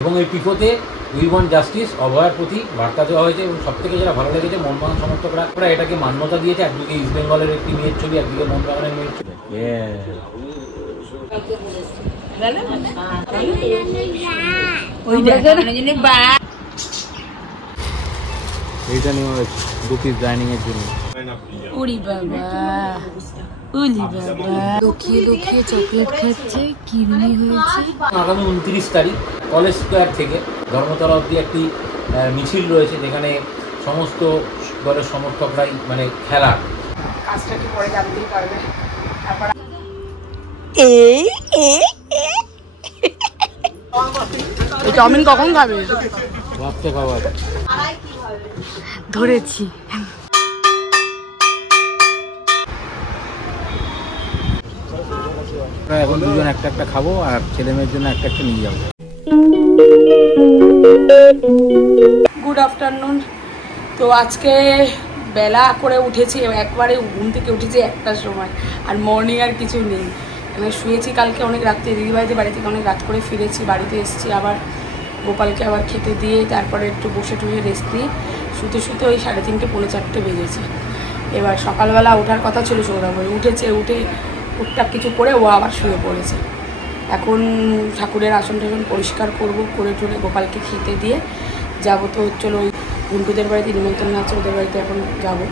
এবং এই টিফোতে we want justice অভয়ার প্রতি বার্তা দেওয়া হয়েছে এবং সবথেকে যেটা ভালো লেগেছে মোহনবাগান সমর্থকরা এটাকে মান্যতা দিয়েছে। একদিকে ইস্ট বেঙ্গলের একটি মেয়ের ছবি, একদিকে মোহনবাগানের মেয়ের ছবি। এইটা নেওয়া হয়েছে 2 পিস ডাইনিং এর জন্য। ওরে বাবা, ওলি বাবা, লুকিয়ে লুকিয়ে চকলেট খাচ্ছে, কিডনি হয়েছে। আগামী 29 তারিখ কলেজ স্কোয়ার থেকে ধর্মতলা অবধি একটি মিছিল রয়েছে, যেখানে সমস্ত দলের সমর্থকরাই মানে খেলার কাজটা কি পরে জানতেই পারবে। এই চাউমিন কখন খাবে? ভাবতে খাবার ধরেছি। এখন দুজন একটা একটা খাবো আর ছেলে মেয়ের জন্য একটা একটা নিয়ে যাবো। Good afternoon. তো আজকে বেলা করে উঠেছি, একবারে ঘুম থেকে উঠেছি 1টার সময়, আর মর্নিং আর কিছু নেই। আমি শুয়েছি কালকে অনেক রাত্রে, দিদিভাইদের বাড়ি থেকে অনেক রাত করে ফিরেছি, বাড়িতে এসেছি আবার গোপালকে আবার খেতে দিয়ে তারপরে একটু বসে টুসে রেস্ট নিয়ে শুতে শুতে ওই 3:30 পৌনে 4টে বেজেছে। এবার সকালবেলা ওঠার কথা ছিল সৌরভের, উঠেছে, উঠে টুকটাক কিছু করে ও আবার শুয়ে পড়েছে। এখন ঠাকুরের আসন টাসন পরিষ্কার করবো, করে টুরে গোপালকে খেতে দিয়ে যাবো। তো চলো ওই গুন্টুদের বাড়িতে নিমন্ত্রণ আছে, ওদের বাড়িতে এখন যাবো।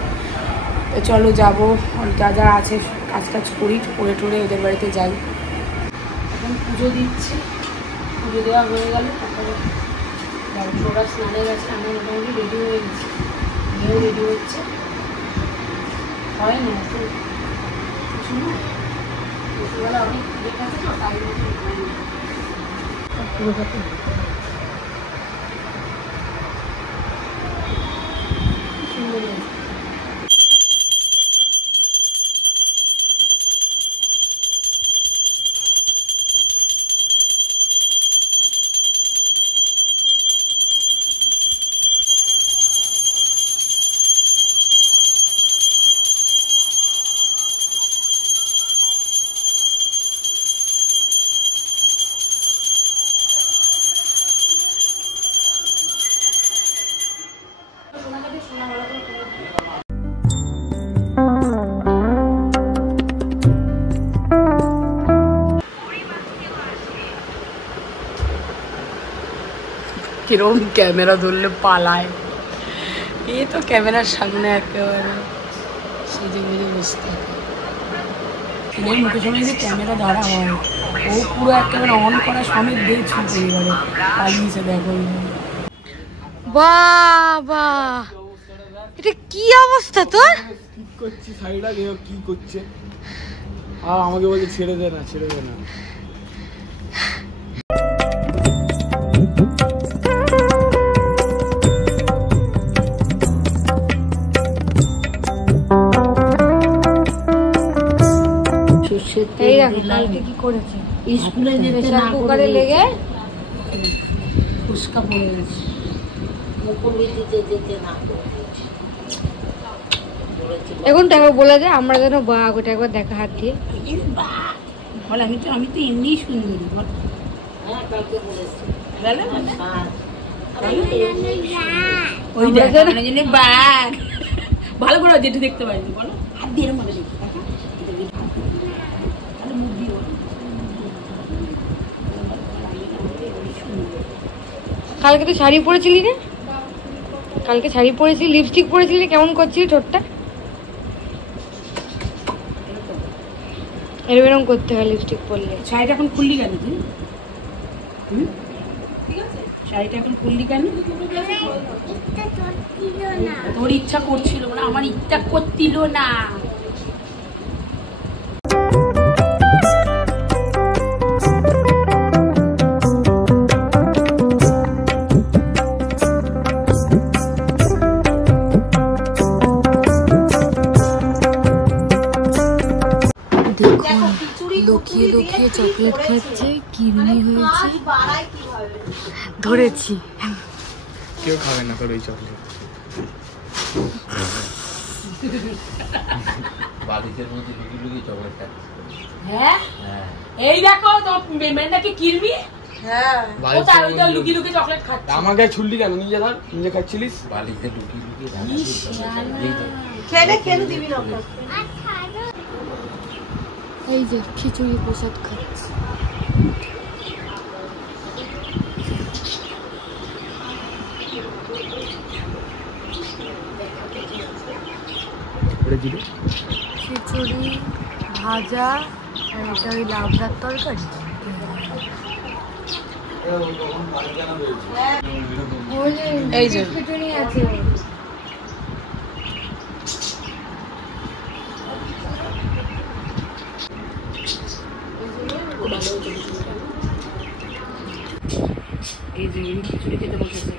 তো চলো যাবো, যা যা আছে কাজ টাজ করি, করে টুরে ওদের বাড়িতে যাই। এখন পুজো দিচ্ছি, পুজো দেওয়া হয়ে গেল তারপরে ওরা স্নানে গেছে, আমি মোটামুটি রেডি হয়ে গেছি, মেয়েও রেডি হচ্ছে। হয় না তো কিছু না, দুপুরবেলা অনেক লেট আছে তো, তাই পুরোটাতে সুন্দর লাগে। কিরম ক্যামেরা ধরলে পালায়, এ তো ক্যামেরার সামনে একেবারে সেজে মেজে বসে থাকে। ছেলের মুখে সময় যদি ক্যামেরা ধরা হয়, ও পুরো একেবারে অন করা সমেত দিয়ে ছুটে এবারে পালিয়েছে। দেখো বাবা, এটা কি অবস্থা তোর? কি করছিস সাইডা দেখো কি করছে, আর আমাকে বলছে ছেড়ে দে না, ছেড়ে দে না। এই দেখো কালকে কি করেছে, স্কুলে যেতে না কুকারে লেগে ফুসকা পড়ে গেছে। এখন টাকা বলে যায় আমরা যেন বাঘ, ওটা একবার দেখা হাত দিয়ে বল। আমি তো এমনি সুন্দরী বল, ওই বাঘ ভালো করে যেটা দেখতে পাইনি বলো, হাত দিয়ে মনে দেখি। কালকে তো শাড়ি পরেছিলি না, কালকে শাড়ি পরেছিলি, লিপস্টিক পরেছিলি, কেমন করছিলি ঠোঁটটা? এরকম করতে হয় লিপস্টিক পরলে। শাড়িটা এখন খুললি কেন তুই? শাড়িটা এখন খুললি কেন? তোর ইচ্ছা করছিল না, আমার ইচ্ছা করছিল না। লুকিয়ে লুকিয়ে চকলেট খাচ্ছে, কিডনি হয়েছে, ধরেছি। কেউ খাবে না তোর এই চকলেট। বালিশের মধ্যে লুকিয়ে লুকিয়ে চকলেট খাচ্ছে। হ্যাঁ এই দেখো তো মেয়েটাকে কিলবি, হ্যাঁ বাড়িতে ও তার ওইটা লুকিয়ে লুকিয়ে চকলেট খাচ্ছে। আমাকে ছুললি কেন? নিজে ধর, নিজে খাচ্ছিলিস। বালিতে লুকিয়ে লুকিয়ে খেলে দিবি না। এই যে খিচুড়ি প্রসাদ খাচ্ছি। খিচুড়ি, ভাজা, আর এটা ওই লাবড়ার তরকারি। এই যে খিচুড়ি আছে। এই যে খিচুড়ি খেতে বসেছে।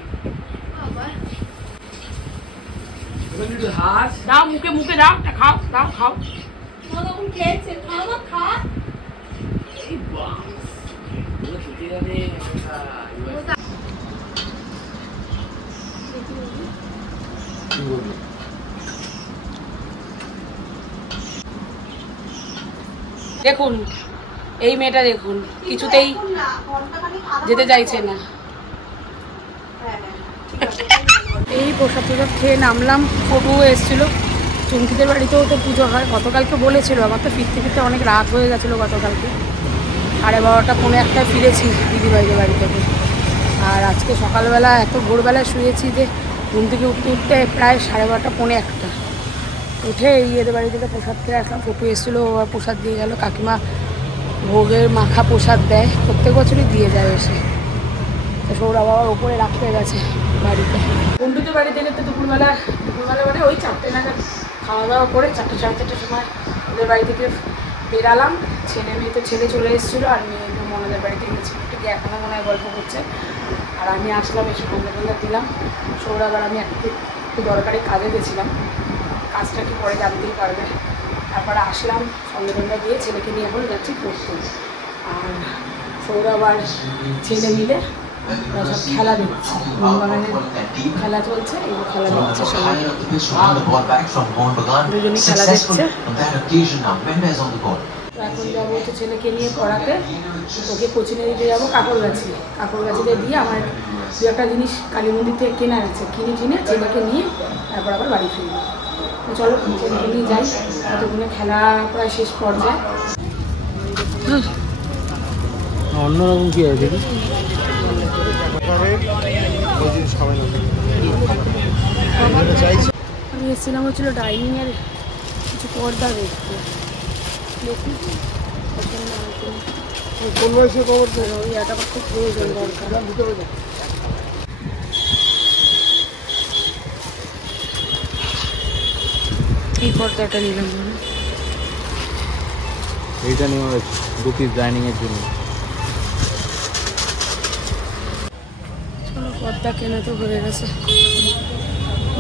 দাও মুখে মুখে দাও, খাও দাও খাও। খেয়েছে, খাও না খা। দেখুন এই মেয়েটা দেখুন, কিছুতেই যেতে চাইছে না। এই প্রসাদ প্রসাদ খেয়ে নামলাম। ফটো এসেছিল, চুমকিদের বাড়িতেও তো পুজো হয়। গতকালকে বলেছিল, আমার তো ফিরতে ফিরতে অনেক রাত হয়ে গেছিলো গতকালকে। 12:30 পৌনে 1টায় ফিরেছি দিদিভাইদের বাড়ি থেকে। আর আজকে সকালবেলা এত ভোরবেলায় শুয়েছি যে ঘুম থেকে উঠতে উঠতে প্রায় 12:30 পৌনে 1টা। উঠে এদের বাড়ি থেকে প্রসাদ খেয়ে আসলাম। ফটো এসেছিলো, প্রসাদ দিয়ে গেল। কাকিমা ভোগের মাখা প্রসাদ দেয়, প্রত্যেক বছরই দিয়ে যায় এসে। সৌরভ বাবার ওপরে রাখতে গেছে বাড়িতে। বন্ধুদের বাড়ি থেকে তো দুপুরবেলা মানে ওই 4টে নাগাদ খাওয়া দাওয়া করে 4টে সাড়ে 4টের সময় ওদের বাড়ি থেকে বেরালাম। ছেলে মেয়ে তো ছেলে চলে এসেছিলো, আর মেয়ে তো মনাদের বাড়িতে গেছে। একটু এখনো মনে হয় গল্প করছে। আর আমি আসলাম, এসে সন্ধ্যা দিলাম। সৌরভ আর আমি একটু দরকারি কাজে গেছিলাম, কাজটা কি পরে জানতেই পারবে। তারপরে আসলাম, সন্ধ্যা দিয়ে ছেলেকে নিয়ে এখন যাচ্ছি পড়তে। আর সৌরভ আর ছেলে মিলে সব খেলা দিচ্ছে, মোহনবাগানের খেলা চলছে। এই খেলা দিচ্ছে সবাই, দুজনই খেলা দিচ্ছে। এখন যাবো তো ছেলেকে নিয়ে পড়াতে, ওকে কোচিংয়ে দিতে যাবো কাকরগাছিতে দিয়ে আমার 2-1টা জিনিস কালী মন্দির থেকে কেনার আছে, কিনে ছেলেকে নিয়ে তারপর আবার বাড়ি ফিরবো। চলো ছেলেকে নিয়ে যাই, ততক্ষণে খেলা প্রায় শেষ পর্যায়ে। অন্যরকম কি আছে দেখি। আমি এসেছিলাম হচ্ছিল ডাইনিংয়ের কিছু পর্দা দেখতে। দেখি কোন বয়সে খবর তো ওই এটা খুব প্রয়োজন দরকার। এই পর্দাটা নিলাম, এইটা নেওয়া হয়েছে 2 পিস ডাইনিংয়ের জন্য। চলো পর্দা কেনা তো হয়ে গেছে,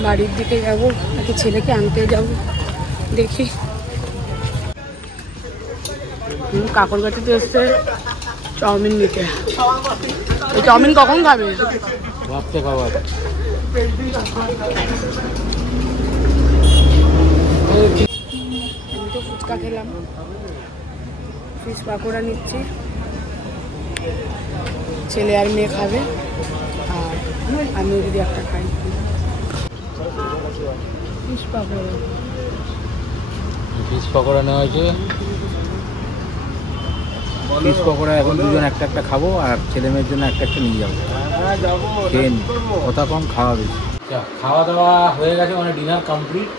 বাড়ির দিকে যাবো নাকি ছেলেকে আনতে যাবো দেখি। কাকরগাছিতে এসছে চাউমিন নিতে। এই চাউমিন কখন খাবে? ভাবতে খাবার আমি তো ফুচকা খেলাম, ফিশ পাকোড়া নিচ্ছি। ছেলে আর মেয়ে খাবে, আর আমিও যদি একটা খাই। ফিশ পকোড়া নেওয়া হয়েছে। ফিশ পকোড়া এখন দুজন একটা একটা খাবো, আর ছেলে মেয়ের জন্য একটা একটা নিয়ে যাবো। খেয়ে নি, কথা কম খাওয়া বেশি। খাওয়া দাওয়া হয়ে গেছে, মানে ডিনার কমপ্লিট।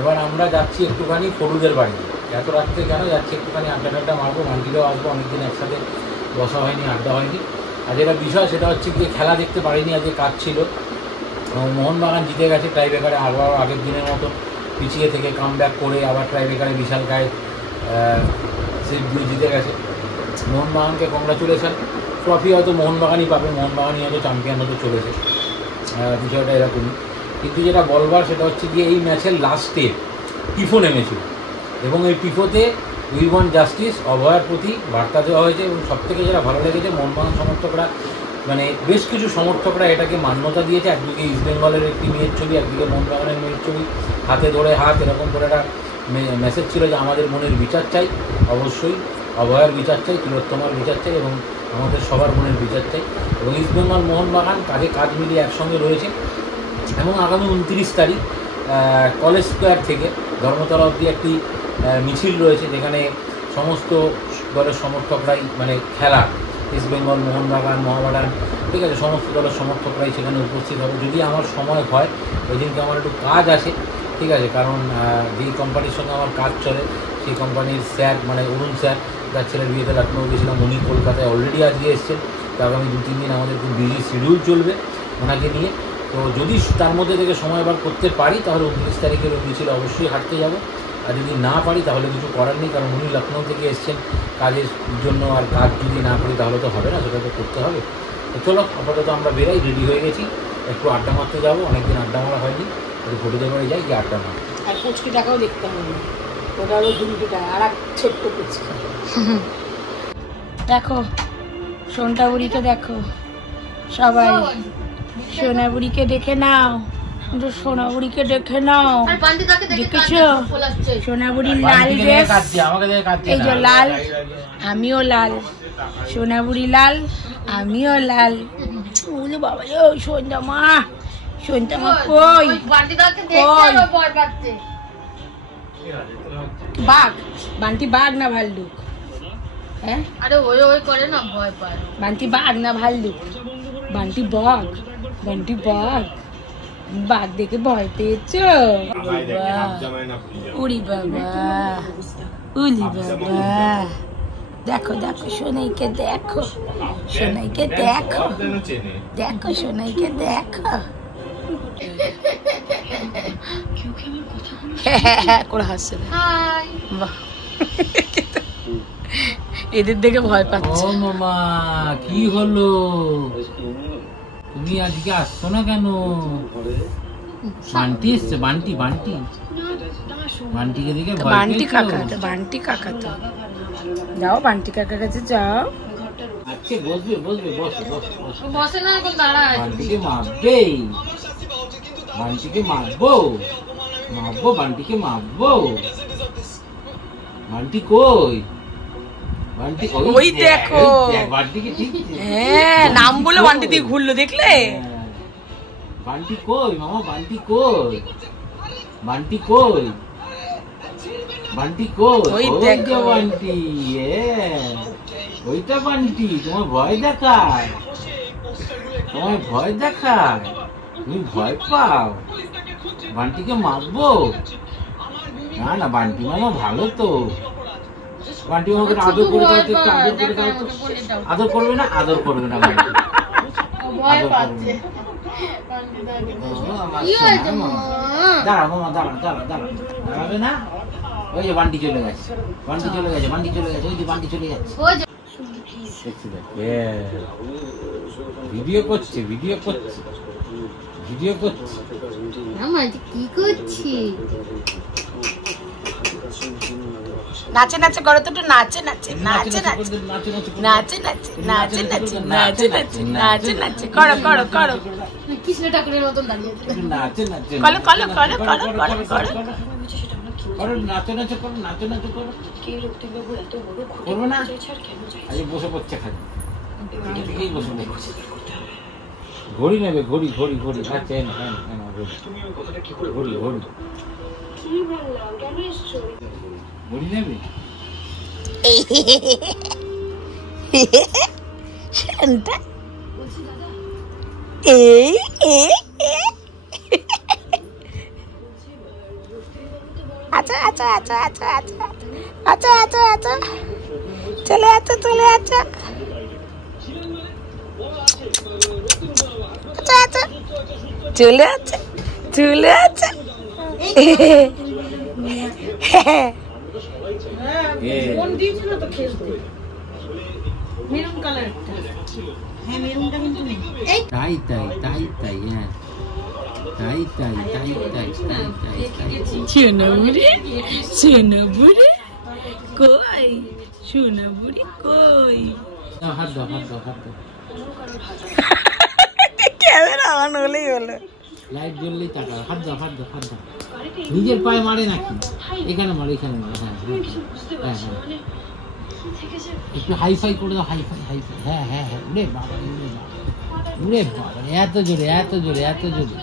এবার আমরা যাচ্ছি একটুখানি ফরুদের বাড়ি। এত রাত্রে কেন যাচ্ছি, একটুখানি আড্ডা মারবো। মান্টিলেও আসবো, অনেকদিন একসাথে বসা হয়নি, আড্ডা হয়নি। আর যেটা বিষয় সেটা হচ্ছে গিয়ে খেলা দেখতে পারিনি, আজকে কাজ ছিল। মোহনবাগান জিতে গেছে টাইব্রেকারে, আবার আগের দিনের মতো পিছিয়ে থেকে কামব্যাক করে আবার টাইব্রেকারে বিশাল গায়ে সেট দিয়ে জিতে গেছে। মোহনবাগানকে কংগ্রাচুলেশন। ট্রফি হয়তো মোহনবাগানই পাবে, মোহনবাগানই হয়তো চ্যাম্পিয়ন হতে চলেছে, বিষয়টা এরকমই। কিন্তু যেটা বলবার সেটা হচ্ছে গিয়ে এই ম্যাচের লাস্টে টিফো নেমেছিল, এবং এই টিফোতে উই ওয়ান্ট জাস্টিস অভয়ার প্রতি বার্তা দেওয়া হয়েছে। এবং সবথেকে যেটা ভালো লেগেছে, মোহনবাগান সমর্থকরা মানে বেশ কিছু সমর্থকরা এটাকে মান্যতা দিয়েছে। একদিকে ইস্টবেঙ্গলের একটি মেয়ের ছবি, একদিকে মোহনবাগানের মেয়ের ছবি, হাতে ধরে হাত এরকম করে একটা মেসেজ ছিল যে আমাদের মনের বিচার চাই, অবশ্যই অভয়ার বিচার চাই, তিলোত্তমার বিচার চাই, এবং আমাদের সবার মনের বিচার চাই। এবং ইস্টবেঙ্গল মোহনবাগান কাজে কাজ মিলিয়ে একসঙ্গে রয়েছে এবং আগামী 29 তারিখ কলেজ স্কোয়ার থেকে ধর্মতলা অবধি একটি মিছিল রয়েছে, যেখানে সমস্ত দলের সমর্থকরাই মানে খেলা ইস্টবেঙ্গল মোহনবাগান মোহামেডান ঠিক আছে সমস্ত দলের সমর্থকরাই সেখানে উপস্থিত হবে। যদি আমার সময় হয় ওই দিনকে আমার একটু কাজ আছে ঠিক আছে, কারণ যেই কোম্পানির সঙ্গে আমার কাজ চলে সেই কোম্পানির স্যার মানে অরুণ স্যার, তার ছেলের বিয়েতে লখনৌ গেছিলাম, উনি কলকাতায় অলরেডি আজকে এসছেন। তো আগামী 2-3 দিন আমাদের খুব বিজি শিডিউল চলবে ওনাকে নিয়ে। তো যদি তার মধ্যে থেকে সময় বার করতে পারি তাহলে 29 তারিখের ওই মিছিলে অবশ্যই হাঁটতে যাব। আর যদি না পারি তাহলে কিছু করার নেই, কারণ উনি লখনৌ থেকে এসছেন কাজের জন্য, আর কাজ যদি না করি তাহলে তো হবে না, সেটা তো করতে হবে। তো চলো আপাতত আমরা বেরাই, রেডি হয়ে গেছি, একটু আড্ডা মারতে যাবো, অনেকদিন আড্ডা মারা হয়নি, একটু ফটোদের বাড়ি যাই, গিয়ে আড্ডা মারি। আর পুচকিটাকেও দেখতে হবে, ওটা হলো ধুমকিটা, আর এক ছোট্ট পুচকি। দেখো সোনটা বুড়িকে দেখো, সবাই সোনা বুড়িকে দেখে নাও, সোনা বুড়িকে দেখে নাও। দেখেছো সোনা বুড়ির লাল ড্রেস, এই যে লাল, আমিও লাল, সোনা বুড়ি লাল, আমিও লাল। বাবা সন্ধ্যা মা, সন্ধ্যা মা কই বাঘ, বান্টি বাঘ না ভাল্লুক? হ্যাঁ আরে ওই ওই করে না, ভয় পায়। বান্টি বাঘ না ভাল্লুক? বান্টি বাঘ, বান্টি বাঘ। বাঘ দেখে ভয় পেয়েছো? উড়ি বাবা, উলি বাবা। দেখো দেখো সোনাইকে দেখো, সোনাইকে দেখো, দেখো সোনাইকে দেখো। করে হাসছে, এদের দেখে ভয় পাচ্ছে। ও মামা কি হলো, তুমি আজকে আসছো না কেন? বান্টি এসছে, বান্টি বান্টি বান্টিকে দেখে বান্টি কাকা, বান্টি কাকা তো যাও, বান্টি কাকার কাছে যাও। আজকে বসবে বসবে, বসে বসে বসে না, এখন দাঁড়ায়। বান্টিকে মারবে, বান্টিকে মারবো, মারবো বান্টিকে মারবো। বান্টি কই? বান্টি ওই দেখো, বান্টিকে ঠিক, হ্যাঁ নাম বলে বান্টি দিয়ে ঘুরলো, দেখলে? বান্টি কই মামা, বান্টি কই? বান্টি কই? বান্টি কই? ওই দেখো বান্টি, ওইটা বান্টি। তোমার ভয় দেখায়, তোমার ভয় দেখায়, তুমি ভয় পাও? বান্টিকে মারবো না? না বান্টি মামা ভালো তো, বান্টি মামাকে আদর করে দাও তো, একটু আদর করে দাও তো। আদর করবে না? আদর করবে না বান্টি, আদর করবে না। দাঁড়া মামা, দাঁড়া দাঁড়া দাঁড়া, দাঁড়াবে না? ওই যে বান্টি চলে গেছে, বান্টি চলে গেছে, বান্টি চলে গেছে, ওই যে বান্টি চলে যাচ্ছে। ভিডিও করছে, ভিডিও করছে, ভিডিও করছে। কি করছি? নাচে নাচে করো তো, একটু নাচে নাচে, নাচে নাচে, নাচে নাচে, নাচে নাচে, নাচে নাচে, নাচে নাচে করো করো করো। কৃষ্ণ ঠাকুরের মতন দাঁড়িয়ে নাচে নাচে করো করো করো করো করো করো। করো নাচো নাচো করো, নাচো নাচো করো। করবে না? আজ বসে পড়ছে খালি, এদিকেই বসে পড়ছে। ঘড়ি নেবে, ঘড়ি ঘড়ি ঘড়ি, আচ্ছা এনো এনো এনো ঘড়ি, ঘড়ি ঘড়ি ঘড়ি নেবে। এই আচ্ছা আচ্ছা আচ্ছা আচ্ছা আচ্ছা আচ্ছা আচ্ছা আচ্ছা, চলে আচ্ছা চলে আচ্ছা আচ্ছা আচ্ছা, চলে আচ্ছা চলে আচ্ছা। কোন দিয়েছিল তো খেলতে, মেরুন কালারটা। হ্যাঁ মেরুনটা কিন্তু নেই। তাই তাই তাই তাই, হ্যাঁ তাই তাই তাই তাই তাই তাই। সোনা বুড়ি, সোনা বুড়ি কই, সোনা বুড়ি কই? হাত দাও, হাত দাও, হাত দাও। ক্যামেরা অন হলেই হলো, লাইট জ্বললেই টাকা। হাত দাও, হাত দাও, হাত দাও। নিজের পায়ে মারে নাকি? এখানে মারে, এখানে মারে। হ্যাঁ হ্যাঁ হ্যাঁ, একটু হাইফাই করে দাও, হাইফাই হাইফাই। হ্যাঁ হ্যাঁ হ্যাঁ, উড়ে বাবা, উড়ে বাবা, উড়ে বাবা, এত জোরে এত জোরে এত জোরে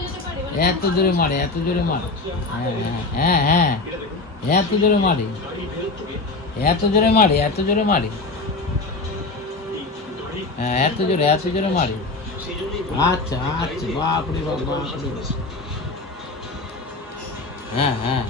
এত জোরে মারে, এত জোরে মারে। হ্যাঁ হ্যাঁ হ্যাঁ হ্যাঁ, এত জোরে মারে, এত জোরে মারে, এত জোরে মারে। হ্যাঁ এত জোরে মারে। আচ্ছা আচ্ছা, বাপরে বাপ, বাপরে বাপ। হ্যাঁ হ্যাঁ।